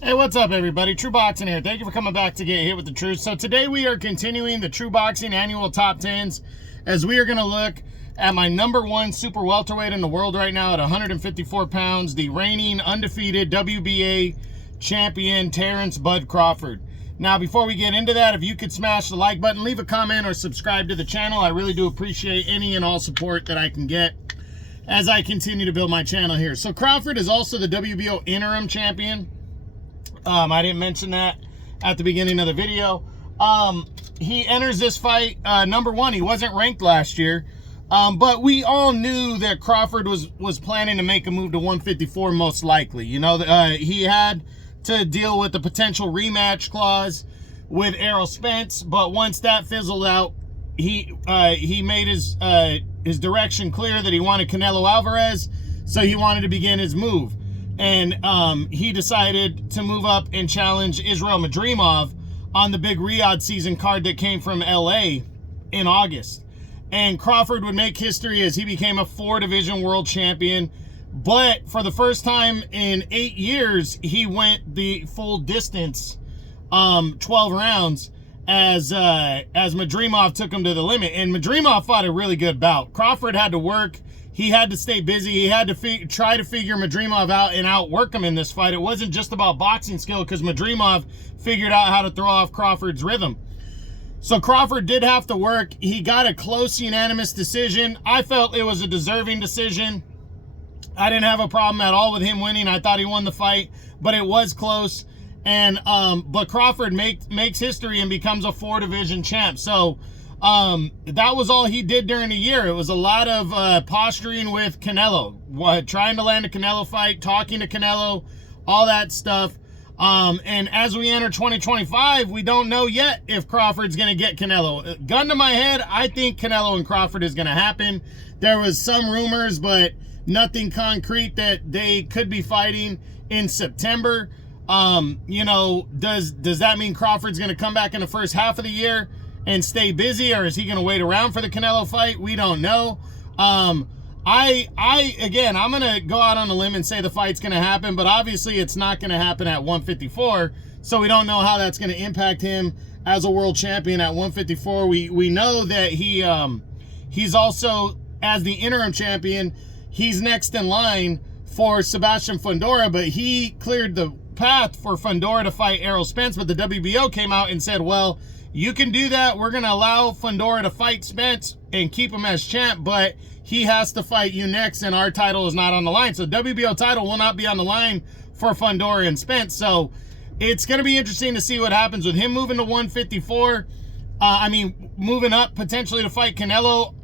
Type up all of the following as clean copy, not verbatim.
Hey, what's up, everybody? True Boxing here. Thank you for coming back to Get Hit with the Truth. So today we are continuing the True Boxing annual top 10s as we are going to look at my #1 super welterweight in the world right now at 154 pounds, the reigning undefeated WBA champion, Terence "Bud" Crawford. Now, before we get into that, if you could smash the like button, leave a comment, or subscribe to the channel. I really do appreciate any and all support that I can get as I continue to build my channel here. So Crawford is also the WBO interim champion. I didn't mention that at the beginning of the video. He enters this fight #1. He wasn't ranked last year, but we all knew that Crawford was planning to make a move to 154 most likely. You know, he had to deal with the potential rematch clause with Errol Spence, but once that fizzled out, he made his direction clear that he wanted Canelo Alvarez, so he wanted to begin his move. And he decided to move up and challenge Israel Madrimov on the big Riyadh season card that came from LA in August. And Crawford would make history as he became a 4-division world champion. But for the first time in 8 years, he went the full distance, 12 rounds, as Madrimov took him to the limit. And Madrimov fought a really good bout. Crawford had to work. He had to stay busy. He had to try to figure Madrimov out and outwork him in this fight. It wasn't just about boxing skill, because Madrimov figured out how to throw off Crawford's rhythm. So Crawford did have to work. He got a close unanimous decision. I felt it was a deserving decision. I didn't have a problem at all with him winning. I thought he won the fight, but it was close. And but Crawford makes history and becomes a 4-division champ. So that was all he did during the year. It was a lot of posturing with Canelo, trying to land a Canelo fight, talking to Canelo, all that stuff. And as we enter 2025, we don't know yet if Crawford's going to get Canelo. Gun to my head, I think Canelo and Crawford is going to happen. There was some rumors, but nothing concrete that they could be fighting in September. You know, does that mean Crawford's going to come back in the first half of the year and stay busy, or is he going to wait around for the Canelo fight? We don't know. Again, I'm going to go out on a limb and say the fight's going to happen, but obviously it's not going to happen at 154, so we don't know how that's going to impact him as a world champion at 154. We know that he's also, as the interim champion, he's next in line for Sebastian Fundora, but he cleared the path for Fundora to fight Errol Spence, but the WBO came out and said, well, you can do that. We're going to allow Fundora to fight Spence and keep him as champ, but he has to fight you next, and our title is not on the line. So WBO title will not be on the line for Fundora and Spence. So it's going to be interesting to see what happens with him moving to 154. Moving up potentially to fight Canelo.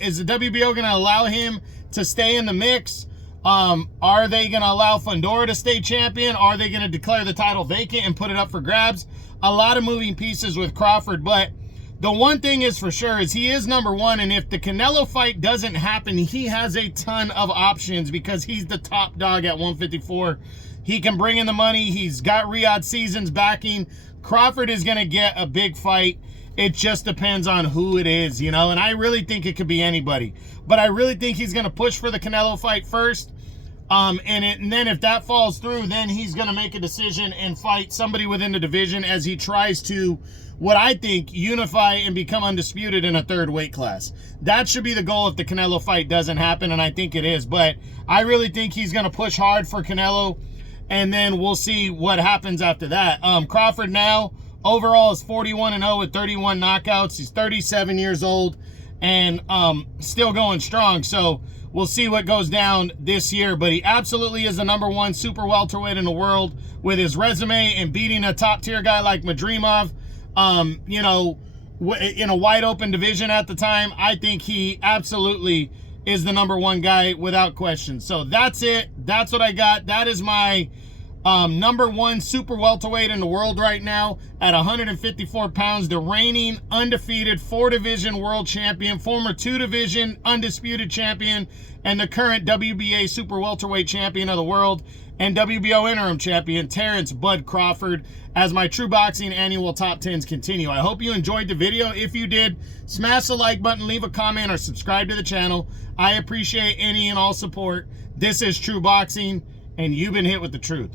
Is the WBO going to allow him to stay in the mix? Are they going to allow Fundora to stay champion? Are they going to declare the title vacant and put it up for grabs? A lot of moving pieces with Crawford, but the one thing is for sure is he is #1, and if the Canelo fight doesn't happen, he has a ton of options because he's the top dog at 154. He can bring in the money. He's got Riyadh seasons backing. Crawford is going to get a big fight. It just depends on who it is, you know, and I really think it could be anybody. But I really think he's going to push for the Canelo fight first. And then if that falls through, then he's going to make a decision and fight somebody within the division as he tries to, what I think, unify and become undisputed in a 3rd weight class. That should be the goal if the Canelo fight doesn't happen, and I think it is. But I really think he's going to push hard for Canelo, and then we'll see what happens after that. Crawford now overall is 41-0 with 31 knockouts. He's 37 years old and still going strong. So we'll see what goes down this year, but he absolutely is the #1 super welterweight in the world with his resume and beating a top-tier guy like Madrimov, you know, in a wide-open division at the time. I think he absolutely is the #1 guy without question. So that's it. That's what I got. That is my #1 super welterweight in the world right now at 154 pounds, the reigning undefeated 4-division world champion, former 2-division undisputed champion, and the current WBA super welterweight champion of the world and WBO interim champion, Terence "Bud" Crawford, as my True Boxing annual top 10s continue. I hope you enjoyed the video. If you did, smash the like button, leave a comment, or subscribe to the channel. I appreciate any and all support. This is True Boxing, and you've been hit with the truth.